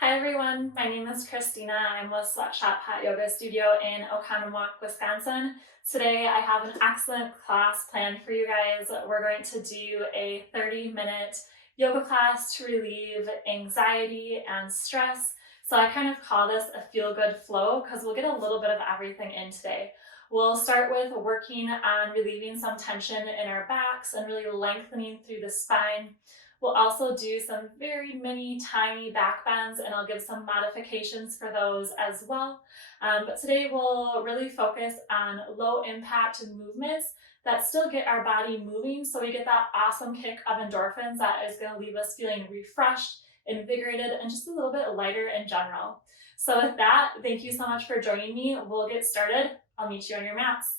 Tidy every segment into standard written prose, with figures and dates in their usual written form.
Hi everyone, my name is Christina. I'm with Sweatshop Hot Yoga Studio in Oconomowoc, Wisconsin. Today I have an excellent class planned for you guys. We're going to do a 30-minute yoga class to relieve anxiety and stress. So I kind of call this a feel-good flow because we'll get a little bit of everything in today. We'll start with working on relieving some tension in our backs and really lengthening through the spine. We'll also do some very mini tiny back bends, and I'll give some modifications for those as well. But today we'll really focus on low impact movements that still get our body moving, so we get that awesome kick of endorphins that is going to leave us feeling refreshed, invigorated, and just a little bit lighter in general. So with that, thank you so much for joining me. We'll get started. I'll meet you on your mats.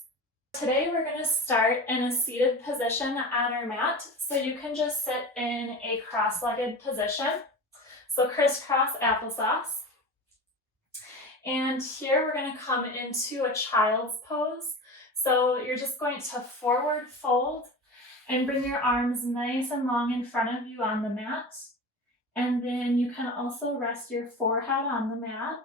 Today we're going to start in a seated position on our mat, so you can just sit in a cross-legged position. So crisscross applesauce. And here we're going to come into a child's pose. So you're just going to forward fold and bring your arms nice and long in front of you on the mat. And then you can also rest your forehead on the mat.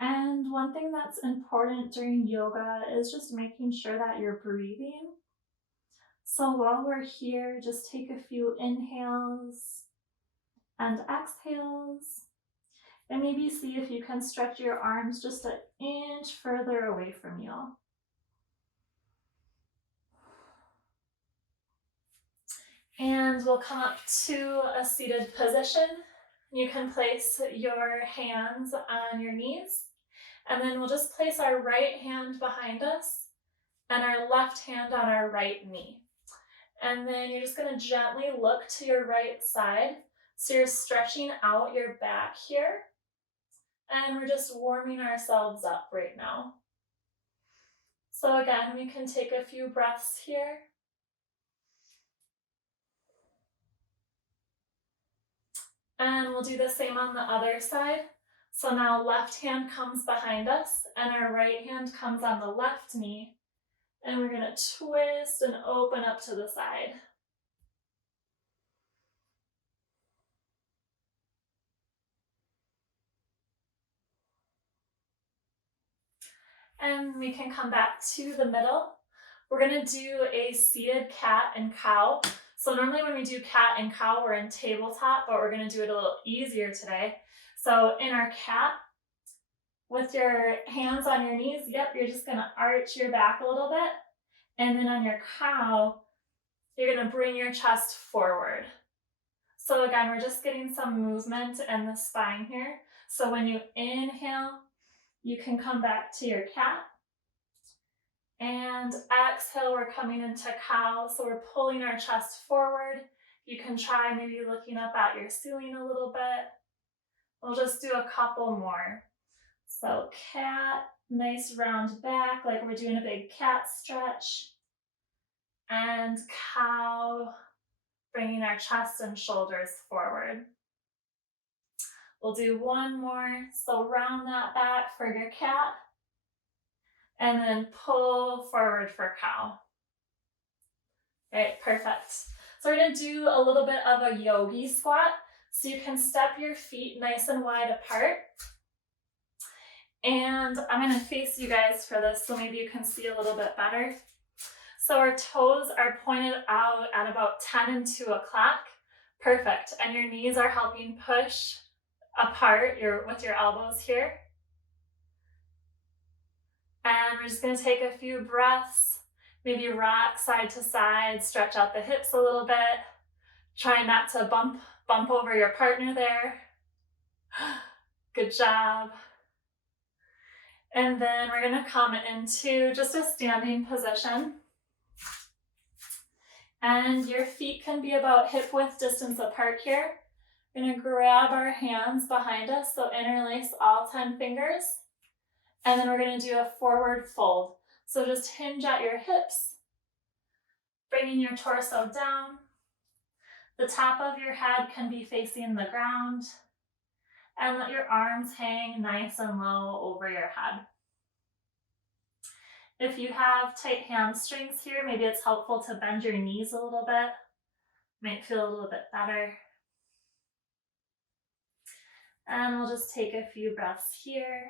And one thing that's important during yoga is just making sure that you're breathing. So while we're here, just take a few inhales and exhales, and maybe see if you can stretch your arms just an inch further away from you. And we'll come up to a seated position. You can place your hands on your knees, and then we'll just place our right hand behind us and our left hand on our right knee. And then you're just going to gently look to your right side. So you're stretching out your back here. And we're just warming ourselves up right now. So again, we can take a few breaths here. And we'll do the same on the other side. So now left hand comes behind us and our right hand comes on the left knee. And we're going to twist and open up to the side. And we can come back to the middle. We're going to do a seated cat and cow. So normally when we do cat and cow, we're in tabletop, but we're going to do it a little easier today. So in our cat, with your hands on your knees, you're just going to arch your back a little bit. And then on your cow, you're going to bring your chest forward. So again, we're just getting some movement in the spine here. So when you inhale, you can come back to your cat. And exhale, we're coming into cow. So we're pulling our chest forward. You can try maybe looking up at your ceiling a little bit. We'll just do a couple more. So cat, nice round back, like we're doing a big cat stretch. And cow, bringing our chest and shoulders forward. We'll do one more. So round that back for your cat. And then pull forward for cow. All right, perfect. So we're going to do a little bit of a yogi squat. So you can step your feet nice and wide apart. And I'm going to face you guys for this so maybe you can see a little bit better. So our toes are pointed out at about 10 and 2 o'clock. Perfect. And your knees are helping push apart with your elbows here. And we're just going to take a few breaths, maybe rock side to side, stretch out the hips a little bit. Try not to bump over your partner there. Good job. And then we're going to come into just a standing position. And your feet can be about hip width distance apart here. We're going to grab our hands behind us, so interlace all 10 fingers. And then we're going to do a forward fold. So just hinge at your hips, bringing your torso down. The top of your head can be facing the ground. And let your arms hang nice and low over your head. If you have tight hamstrings here, maybe it's helpful to bend your knees a little bit. Might feel a little bit better. And we'll just take a few breaths here.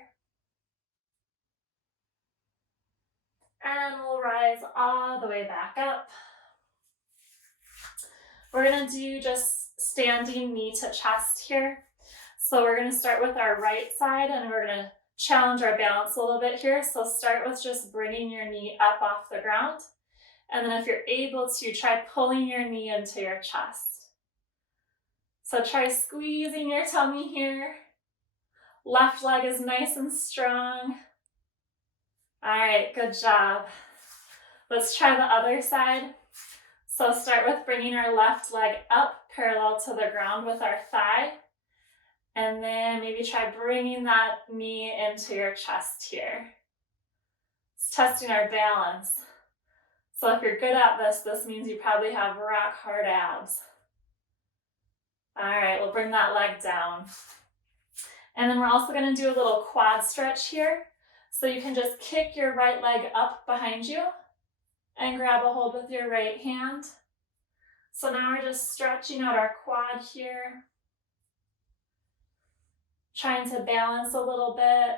And we'll rise all the way back up. We're gonna do just standing knee to chest here. So we're gonna start with our right side and we're gonna challenge our balance a little bit here. So start with just bringing your knee up off the ground. And then if you're able to, try pulling your knee into your chest. So try squeezing your tummy here. Left leg is nice and strong. All right, good job. Let's try the other side. So start with bringing our left leg up parallel to the ground with our thigh. And then maybe try bringing that knee into your chest here. It's testing our balance. So if you're good at this, this means you probably have rock hard abs. All right, we'll bring that leg down. And then we're also gonna do a little quad stretch here. So you can just kick your right leg up behind you and grab a hold with your right hand. So now we're just stretching out our quad here. Trying to balance a little bit.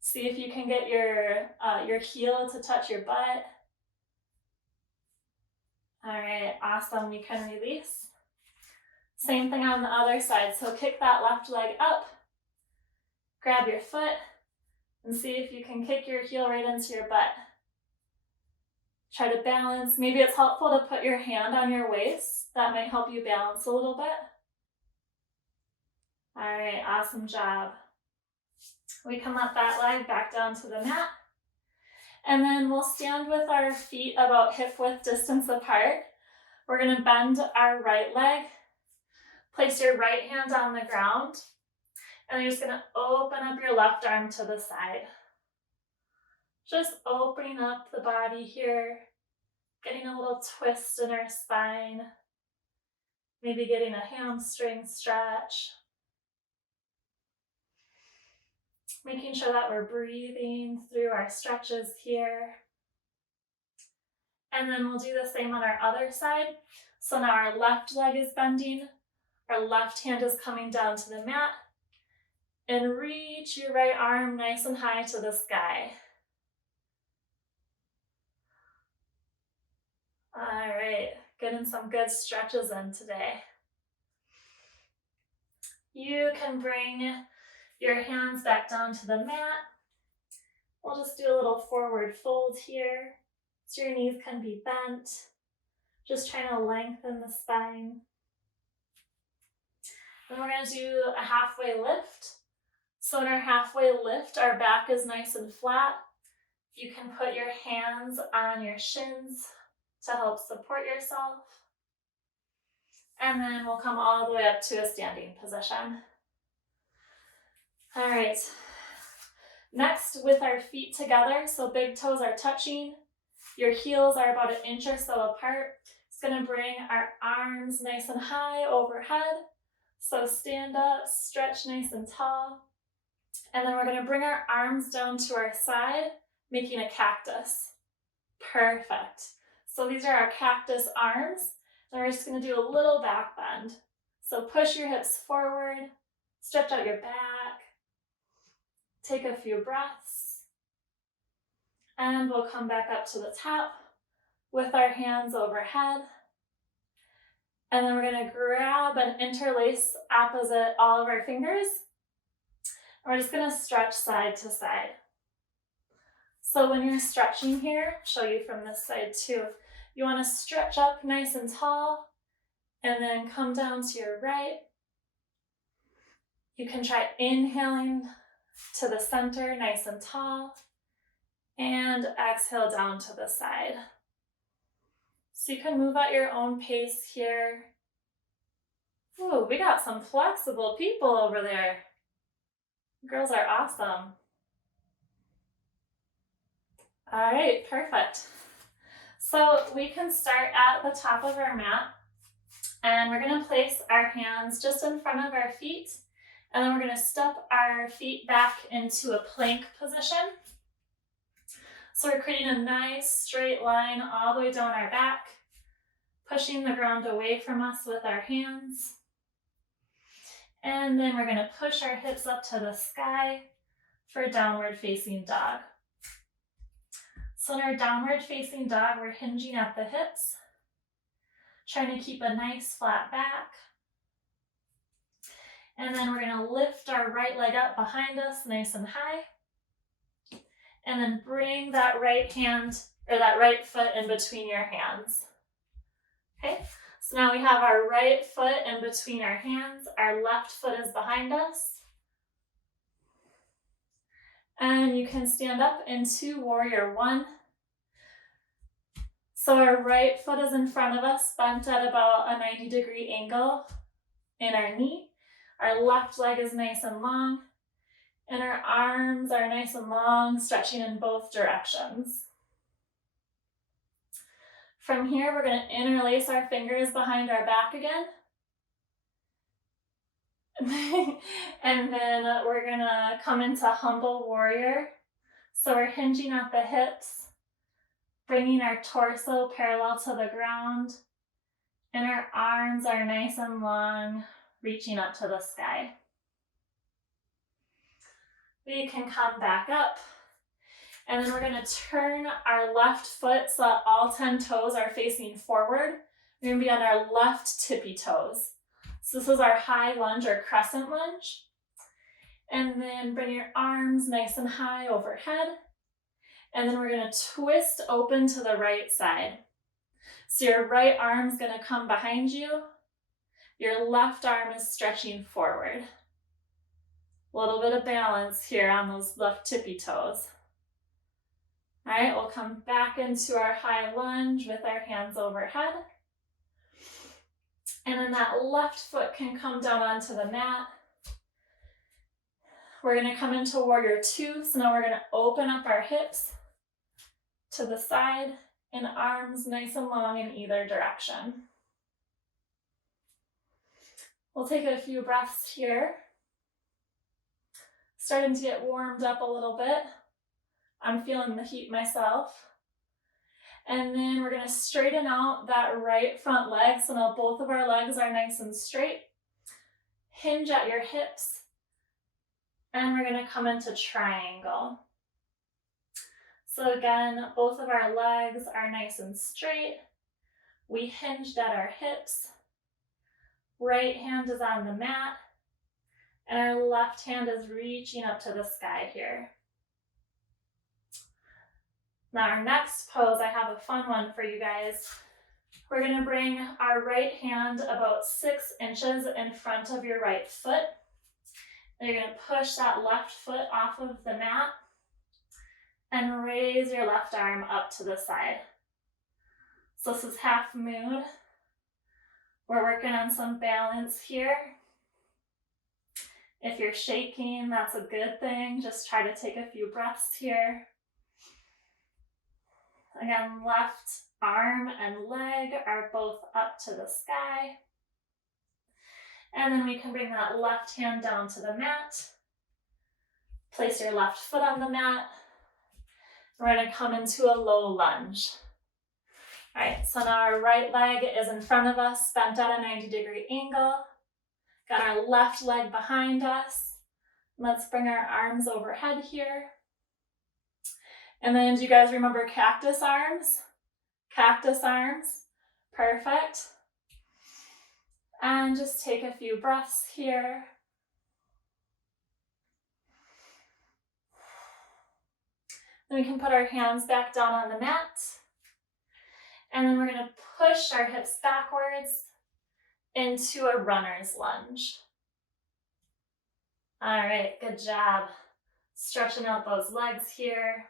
See if you can get your heel to touch your butt. All right, awesome, we can release. Same thing on the other side, so kick that left leg up, grab your foot, and see if you can kick your heel right into your butt. Try to balance. Maybe it's helpful to put your hand on your waist. That might help you balance a little bit. All right, awesome job. We can let that leg back down to the mat. And then we'll stand with our feet about hip width distance apart. We're gonna bend our right leg. Place your right hand on the ground. And you're just gonna open up your left arm to the side. Just opening up the body here. Getting a little twist in our spine. Maybe getting a hamstring stretch. Making sure that we're breathing through our stretches here. And then we'll do the same on our other side. So now our left leg is bending, our left hand is coming down to the mat, and reach your right arm nice and high to the sky. All right, getting some good stretches in today. You can bring your hands back down to the mat. We'll just do a little forward fold here, so your knees can be bent. Just trying to lengthen the spine. Then we're gonna do a halfway lift. So in our halfway lift, our back is nice and flat. You can put your hands on your shins to help support yourself. And then we'll come all the way up to a standing position. All right, next with our feet together, so big toes are touching, your heels are about 1 inch or so apart. It's gonna bring our arms nice and high overhead. So stand up, stretch nice and tall. And then we're gonna bring our arms down to our side, making a cactus. Perfect. So these are our cactus arms. And we're just gonna do a little back bend. So push your hips forward, stretch out your back. Take a few breaths, and we'll come back up to the top with our hands overhead. And then we're gonna grab and interlace opposite all of our fingers. And we're just gonna stretch side to side. So when you're stretching here, I'll show you from this side too. You wanna stretch up nice and tall, and then come down to your right. You can try inhaling to the center, nice and tall, and exhale down to the side. So you can move at your own pace here. Ooh, we got some flexible people over there. Girls are awesome. All right, perfect. So we can start at the top of our mat, and we're gonna place our hands just in front of our feet. And then we're gonna step our feet back into a plank position. So we're creating a nice straight line all the way down our back, pushing the ground away from us with our hands. And then we're gonna push our hips up to the sky for downward facing dog. So in our downward facing dog, we're hinging at the hips, trying to keep a nice flat back. And then we're gonna lift our right leg up behind us nice and high. And then bring that right hand or that right foot in between your hands. Okay, so now we have our right foot in between our hands. Our left foot is behind us. And you can stand up into warrior one. So our right foot is in front of us, bent at about a 90-degree angle in our knee. Our left leg is nice and long, and our arms are nice and long, stretching in both directions. From here, we're going to interlace our fingers behind our back again. And then we're going to come into humble warrior. So we're hinging at the hips, bringing our torso parallel to the ground, and our arms are nice and long, reaching up to the sky. We can come back up, and then we're going to turn our left foot so that all 10 toes are facing forward. We're going to be on our left tippy toes. So this is our high lunge or crescent lunge. And then bring your arms nice and high overhead. And then we're going to twist open to the right side. So your right arm's going to come behind you. Your left arm is stretching forward. A little bit of balance here on those left tippy toes. All right, we'll come back into our high lunge with our hands overhead. And then that left foot can come down onto the mat. We're going to come into warrior two. So now we're going to open up our hips to the side and arms nice and long in either direction. We'll take a few breaths here. Starting to get warmed up a little bit. I'm feeling the heat myself. And then we're going to straighten out that right front leg. So now both of our legs are nice and straight. Hinge at your hips. And we're going to come into triangle. So again, both of our legs are nice and straight. We hinged at our hips. Right hand is on the mat. And our left hand is reaching up to the sky here. Now our next pose, I have a fun one for you guys. We're going to bring our right hand about 6 inches in front of your right foot. And you're going to push that left foot off of the mat and raise your left arm up to the side. So this is half moon. We're working on some balance here. If you're shaking, that's a good thing. Just try to take a few breaths here. Again, left arm and leg are both up to the sky. And then we can bring that left hand down to the mat. Place your left foot on the mat. We're going to come into a low lunge. All right, so now our right leg is in front of us, bent at a 90-degree angle. Got our left leg behind us. Let's bring our arms overhead here. And then do you guys remember cactus arms? Cactus arms. Perfect. And just take a few breaths here. Then we can put our hands back down on the mat. And then we're going to push our hips backwards into a runner's lunge. All right, good job. Stretching out those legs here.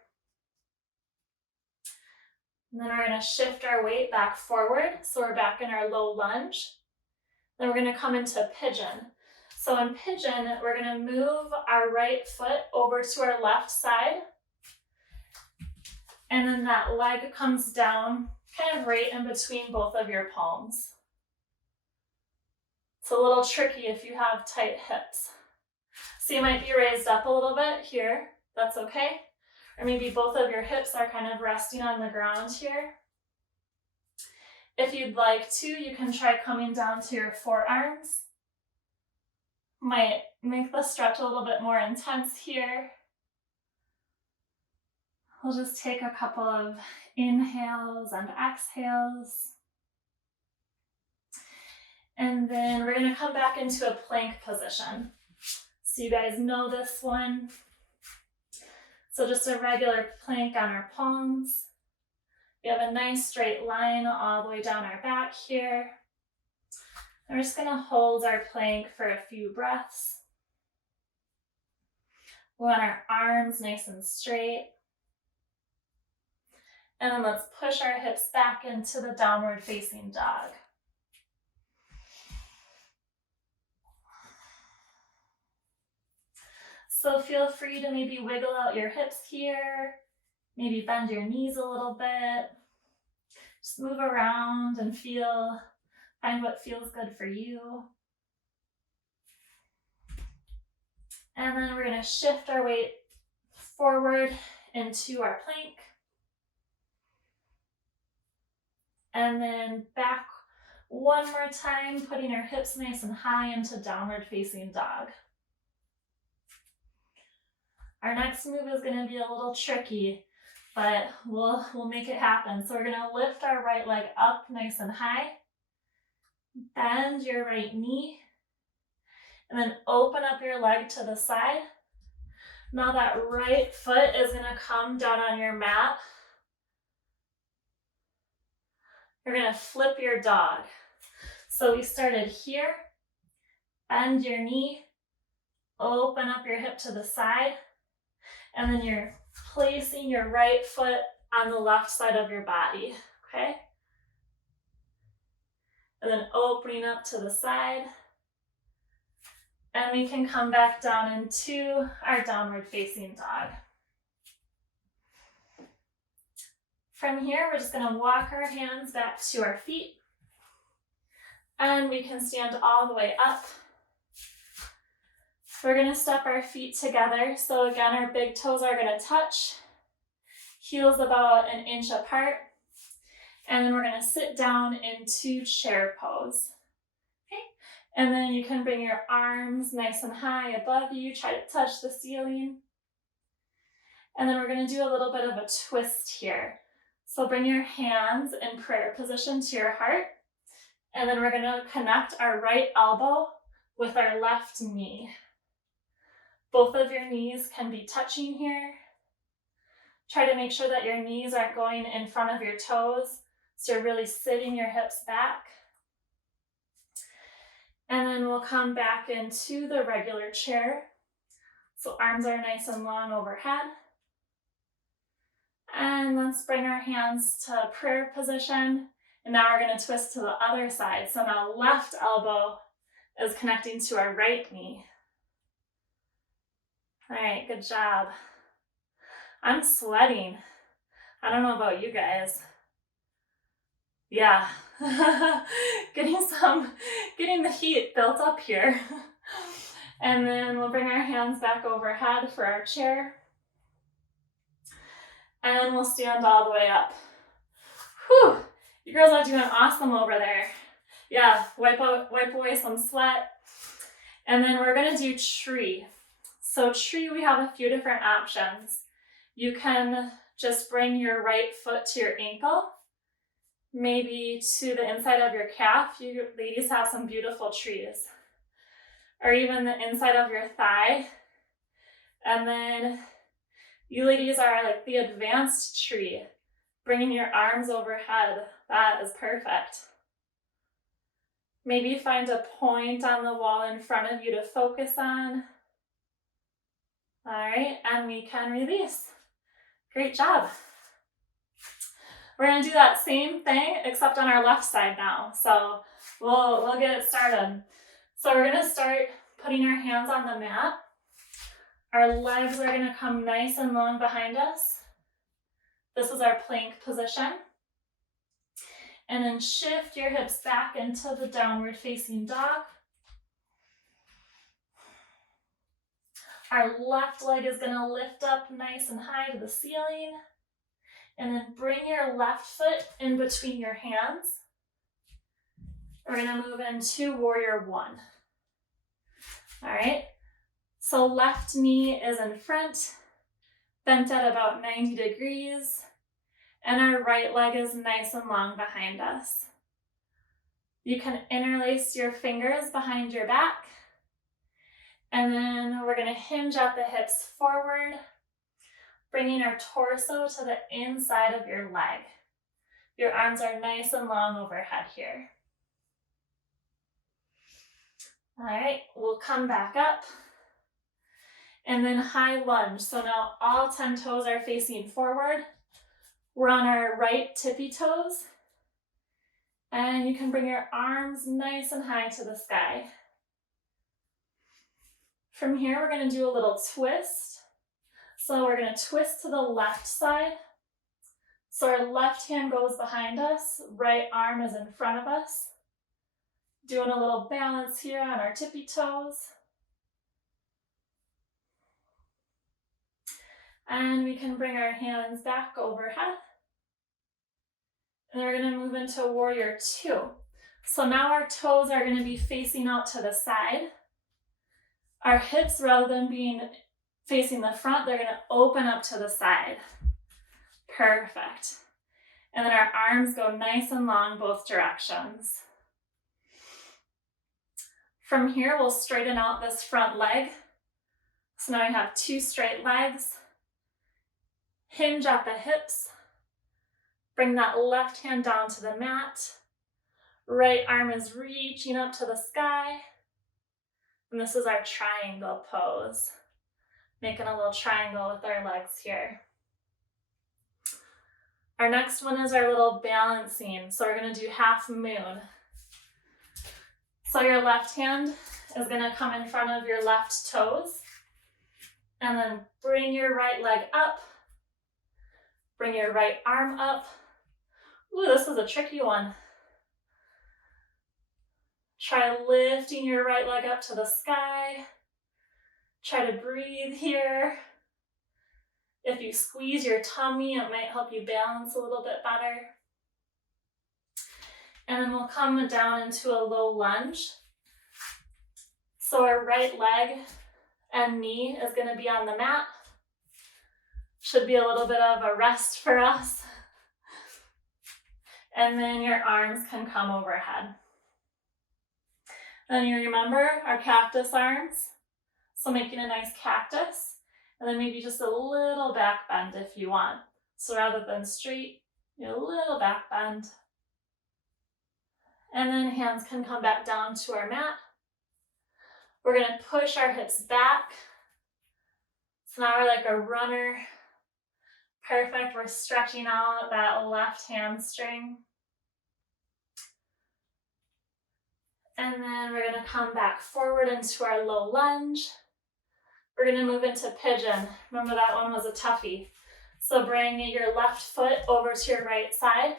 And then we're going to shift our weight back forward. So we're back in our low lunge. Then we're going to come into pigeon. So in pigeon, we're going to move our right foot over to our left side. And then that leg comes down kind of right in between both of your palms. It's a little tricky if you have tight hips. So you might be raised up a little bit here. That's okay. Or maybe both of your hips are kind of resting on the ground here. If you'd like to, you can try coming down to your forearms. Might make the stretch a little bit more intense here. We'll just take a couple of inhales and exhales. And then we're gonna come back into a plank position. So you guys know this one. So just a regular plank on our palms. We have a nice straight line all the way down our back here. And we're just gonna hold our plank for a few breaths. We want our arms nice and straight. And then let's push our hips back into the downward facing dog. So feel free to maybe wiggle out your hips here, maybe bend your knees a little bit. Just move around and find what feels good for you. And then we're gonna shift our weight forward into our plank. And then back one more time, putting our hips nice and high into downward facing dog. Our next move is gonna be a little tricky, but we'll make it happen. So we're gonna lift our right leg up nice and high, bend your right knee, and then open up your leg to the side. Now that right foot is gonna come down on your mat. You're gonna flip your dog. So we started here, bend your knee, open up your hip to the side, and then you're placing your right foot on the left side of your body, okay? And then opening up to the side. And we can come back down into our downward facing dog. From here, we're just gonna walk our hands back to our feet. And we can stand all the way up. We're gonna step our feet together. So again, our big toes are gonna touch, heels about an inch apart. And then we're gonna sit down into chair pose. Okay? And then you can bring your arms nice and high above you, try to touch the ceiling. And then we're gonna do a little bit of a twist here. So bring your hands in prayer position to your heart. And then we're gonna connect our right elbow with our left knee. Both of your knees can be touching here. Try to make sure that your knees aren't going in front of your toes, so you're really sitting your hips back. And then we'll come back into the regular chair. So arms are nice and long overhead. And let's bring our hands to prayer position. And now we're gonna twist to the other side. So now left elbow is connecting to our right knee. All right, good job. I'm sweating. I don't know about you guys. Yeah, getting the heat built up here. And then we'll bring our hands back overhead for our chair. And we'll stand all the way up. Whew, you girls are doing awesome over there. Yeah, wipe away some sweat. And then we're gonna do tree. So tree, we have a few different options. You can just bring your right foot to your ankle, maybe to the inside of your calf. You ladies have some beautiful trees. Or even the inside of your thigh. And then you ladies are like the advanced tree, bringing your arms overhead. That is perfect. Maybe find a point on the wall in front of you to focus on. All right, and we can release. Great job. We're gonna do that same thing except on our left side now. So we'll get it started. So we're gonna start putting our hands on the mat. Our legs are gonna come nice and long behind us. This is our plank position. And then shift your hips back into the downward facing dog. Our left leg is gonna lift up nice and high to the ceiling. And then bring your left foot in between your hands. We're gonna move into warrior one. All right, so left knee is in front, bent at about 90 degrees, and our right leg is nice and long behind us. You can interlace your fingers behind your back, and then we're going to hinge at the hips forward, bringing our torso to the inside of your leg. Your arms are nice and long overhead here. All right, we'll come back up and then high lunge. So now all 10 toes are facing forward. We're on our right tippy toes, and you can bring your arms nice and high to the sky. From here, we're going to do a little twist. So we're going to twist to the left side. So our left hand goes behind us, right arm is in front of us. Doing a little balance here on our tippy toes. And we can bring our hands back overhead. And we're going to move into warrior two. So now our toes are going to be facing out to the side. Our hips, rather than being facing the front, they're going to open up to the side. Perfect. And then our arms go nice and long both directions. From here, we'll straighten out this front leg. So now we have two straight legs. Hinge at the hips. Bring that left hand down to the mat. Right arm is reaching up to the sky. And this is our triangle pose. Making a little triangle with our legs here. Our next one is our little balancing. So we're going to do half moon. So your left hand is going to come in front of your left toes. And then bring your right leg up. Bring your right arm up. Ooh, this is a tricky one. Try lifting your right leg up to the sky. Try to breathe here. If you squeeze your tummy, it might help you balance a little bit better. And then we'll come down into a low lunge. So our right leg and knee is going to be on the mat. Should be a little bit of a rest for us. And then your arms can come overhead. Then you remember our cactus arms. So making a nice cactus. And then maybe just a little back bend if you want. So rather than straight, a little back bend. And then hands can come back down to our mat. We're going to push our hips back. So now we're like a runner. Perfect. We're stretching out that left hamstring. And then we're going to come back forward into our low lunge. We're going to move into pigeon. Remember that one was a toughie. So bring your left foot over to your right side.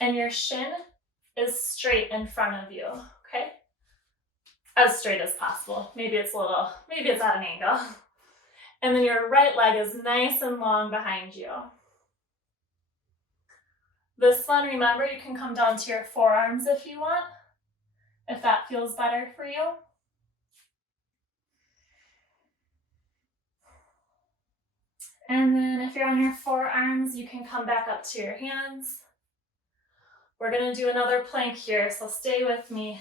And your shin is straight in front of you, okay? As straight as possible. Maybe it's at an angle. And then your right leg is nice and long behind you. This one, remember, you can come down to your forearms if you want, if that feels better for you. And then if you're on your forearms, you can come back up to your hands. We're going to do another plank here, so stay with me.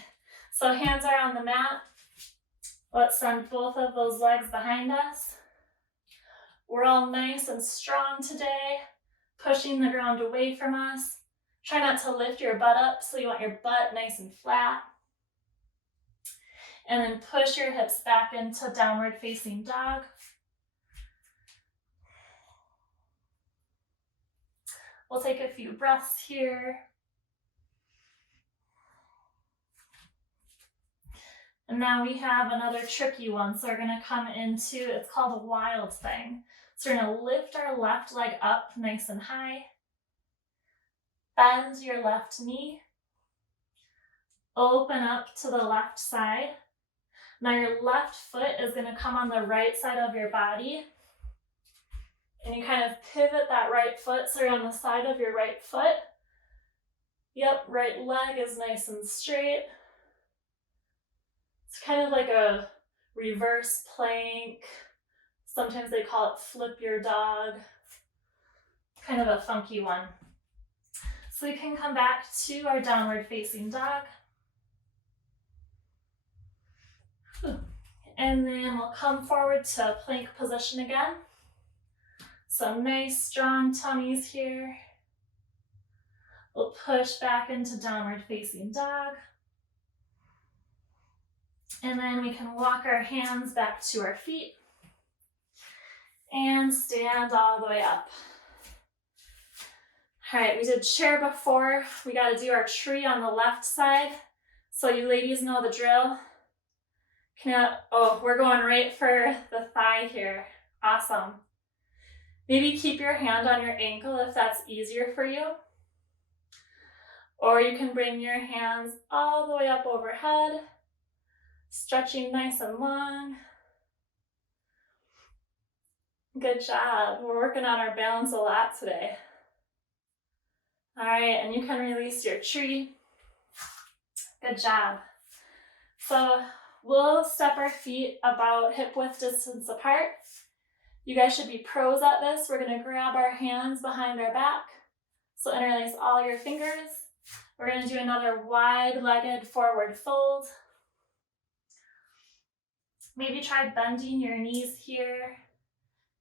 So hands are on the mat. Let's send both of those legs behind us. We're all nice and strong today, pushing the ground away from us. Try not to lift your butt up, so you want your butt nice and flat. And then push your hips back into downward facing dog. We'll take a few breaths here. And now we have another tricky one. So we're going to come into, it's called a wild thing. So we're going to lift our left leg up nice and high. Bend your left knee. Open up to the left side. Now your left foot is going to come on the right side of your body. And you kind of pivot that right foot so you're on the side of your right foot. Yep, right leg is nice and straight. It's kind of like a reverse plank. Sometimes they call it flip your dog. Kind of a funky one. So we can come back to our downward facing dog. And then we'll come forward to plank position again. Some nice strong tummies here. We'll push back into downward facing dog. And then we can walk our hands back to our feet and stand all the way up. All right, we did chair before. We got to do our tree on the left side. So you ladies know the drill. We're going right for the thigh here. Awesome. Maybe keep your hand on your ankle if that's easier for you. Or you can bring your hands all the way up overhead, stretching nice and long. Good job. We're working on our balance a lot today. All right, and you can release your tree. Good job. So we'll step our feet about hip width distance apart. You guys should be pros at this. We're gonna grab our hands behind our back. So interlace all your fingers. We're gonna do another wide-legged forward fold. Maybe try bending your knees here.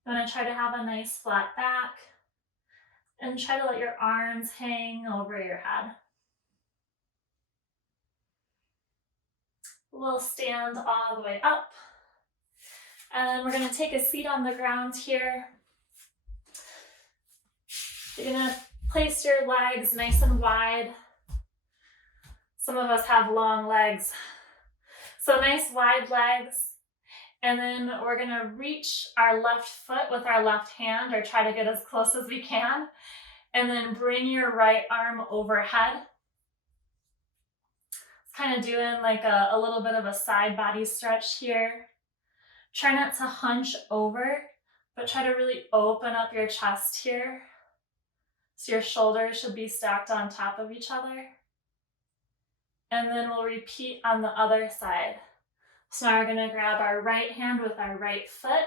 You wanna try to have a nice flat back. And try to let your arms hang over your head. We'll stand all the way up. And then we're gonna take a seat on the ground here. You're gonna place your legs nice and wide. Some of us have long legs. So nice wide legs. And then we're gonna reach our left foot with our left hand, or try to get as close as we can. And then bring your right arm overhead. It's kind of doing like a little bit of a side body stretch here. Try not to hunch over, but try to really open up your chest here. So your shoulders should be stacked on top of each other. And then we'll repeat on the other side. So now we're gonna grab our right hand with our right foot,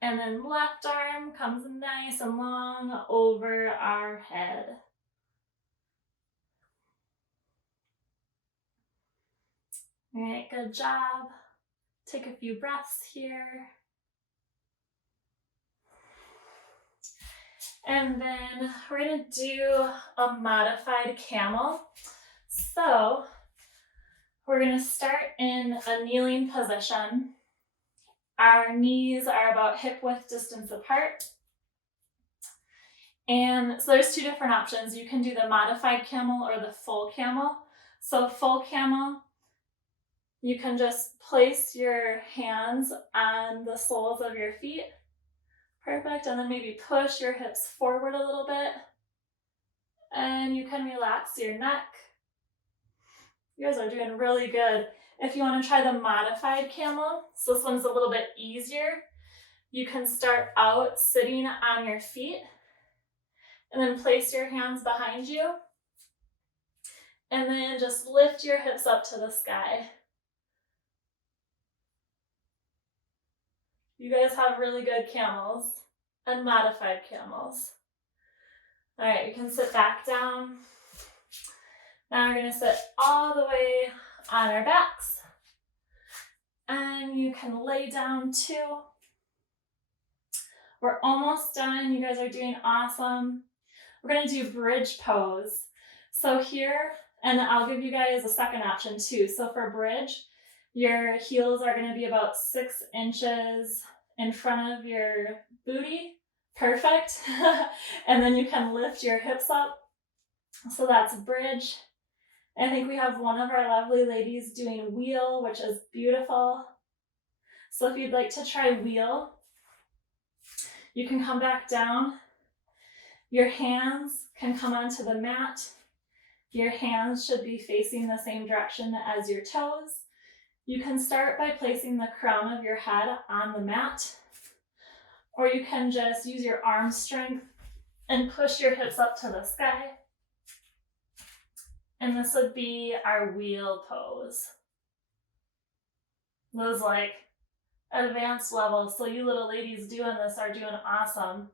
and then left arm comes nice and long over our head. All right, good job. Take a few breaths here. And then we're gonna do a modified camel. So we're gonna start in a kneeling position. Our knees are about hip width distance apart. And so there's two different options. You can do the modified camel or the full camel. So full camel, you can just place your hands on the soles of your feet. Perfect. And then maybe push your hips forward a little bit. And you can relax your neck. You guys are doing really good. If you want to try the modified camel, so this one's a little bit easier, you can start out sitting on your feet and then place your hands behind you and then just lift your hips up to the sky. You guys have really good camels and modified camels. All right, you can sit back down. Now we're gonna sit all the way on our backs. And you can lay down too. We're almost done. You guys are doing awesome. We're gonna do bridge pose. So here, and I'll give you guys a second option too. So for bridge, your heels are gonna be about 6 inches in front of your booty. Perfect. And then you can lift your hips up. So that's bridge. I think we have one of our lovely ladies doing wheel, which is beautiful. So if you'd like to try wheel, you can come back down. Your hands can come onto the mat. Your hands should be facing the same direction as your toes. You can start by placing the crown of your head on the mat, or you can just use your arm strength and push your hips up to the sky. And this would be our wheel pose. those like advanced levels. So you little ladies doing this are doing awesome.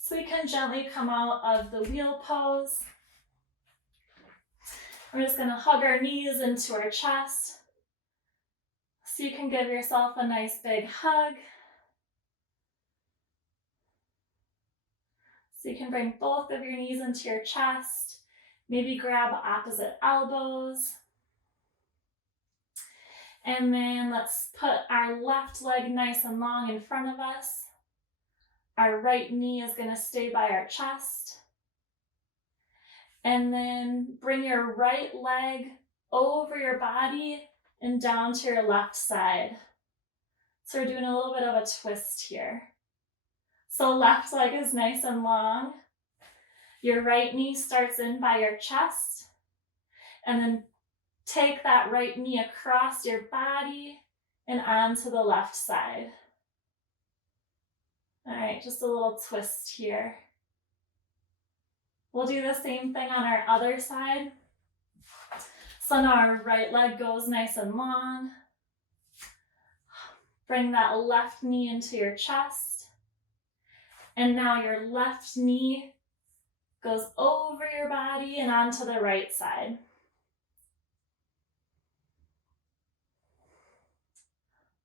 So we can gently come out of the wheel pose. We're just going to hug our knees into our chest. So you can give yourself a nice big hug. So you can bring both of your knees into your chest. Maybe grab opposite elbows. And then let's put our left leg nice and long in front of us. Our right knee is going to stay by our chest. And then bring your right leg over your body and down to your left side. So we're doing a little bit of a twist here. So left leg is nice and long. Your right knee starts in by your chest. And then take that right knee across your body and onto the left side. All right, just a little twist here. We'll do the same thing on our other side. So now our right leg goes nice and long. Bring that left knee into your chest. And now your left knee goes over your body and onto the right side.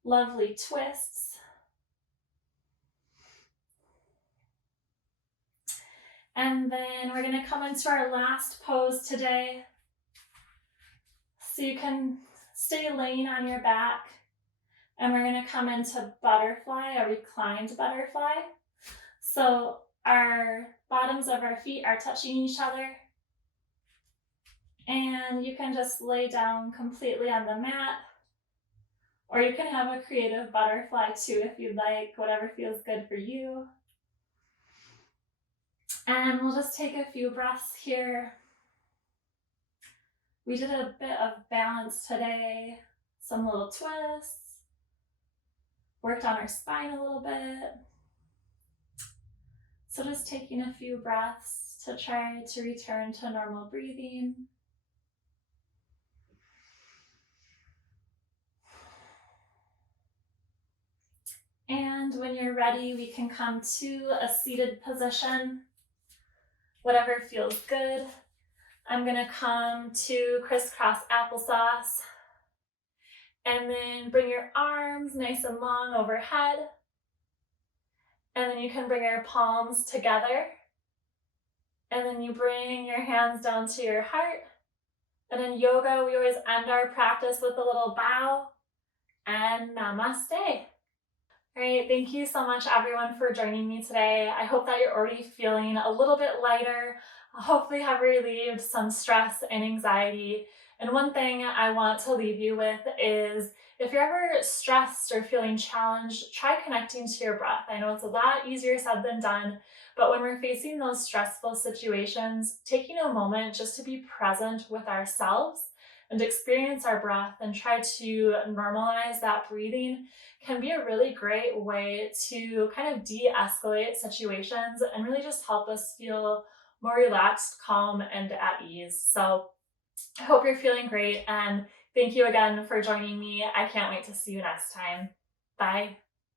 Lovely twists. And then we're going to come into our last pose today. So you can stay laying on your back. And we're going to come into butterfly, a reclined butterfly. So our bottoms of our feet are touching each other. And you can just lay down completely on the mat. Or you can have a creative butterfly too if you'd like, whatever feels good for you. And we'll just take a few breaths here. We did a bit of balance today, some little twists, worked on our spine a little bit. So just taking a few breaths to try to return to normal breathing. And when you're ready, we can come to a seated position, whatever feels good. I'm gonna come to crisscross applesauce, and then bring your arms nice and long overhead. And then you can bring your palms together. And then you bring your hands down to your heart. And in yoga, we always end our practice with a little bow and namaste. All right, thank you so much everyone for joining me today. I hope that you're already feeling a little bit lighter, hopefully have relieved some stress and anxiety. And one thing I want to leave you with is if you're ever stressed or feeling challenged, try connecting to your breath. I know it's a lot easier said than done, but when we're facing those stressful situations, taking a moment just to be present with ourselves and experience our breath and try to normalize that breathing can be a really great way to kind of de-escalate situations and really just help us feel more relaxed, calm, and at ease. So I hope you're feeling great, and thank you again for joining me. I can't wait to see you next time. Bye.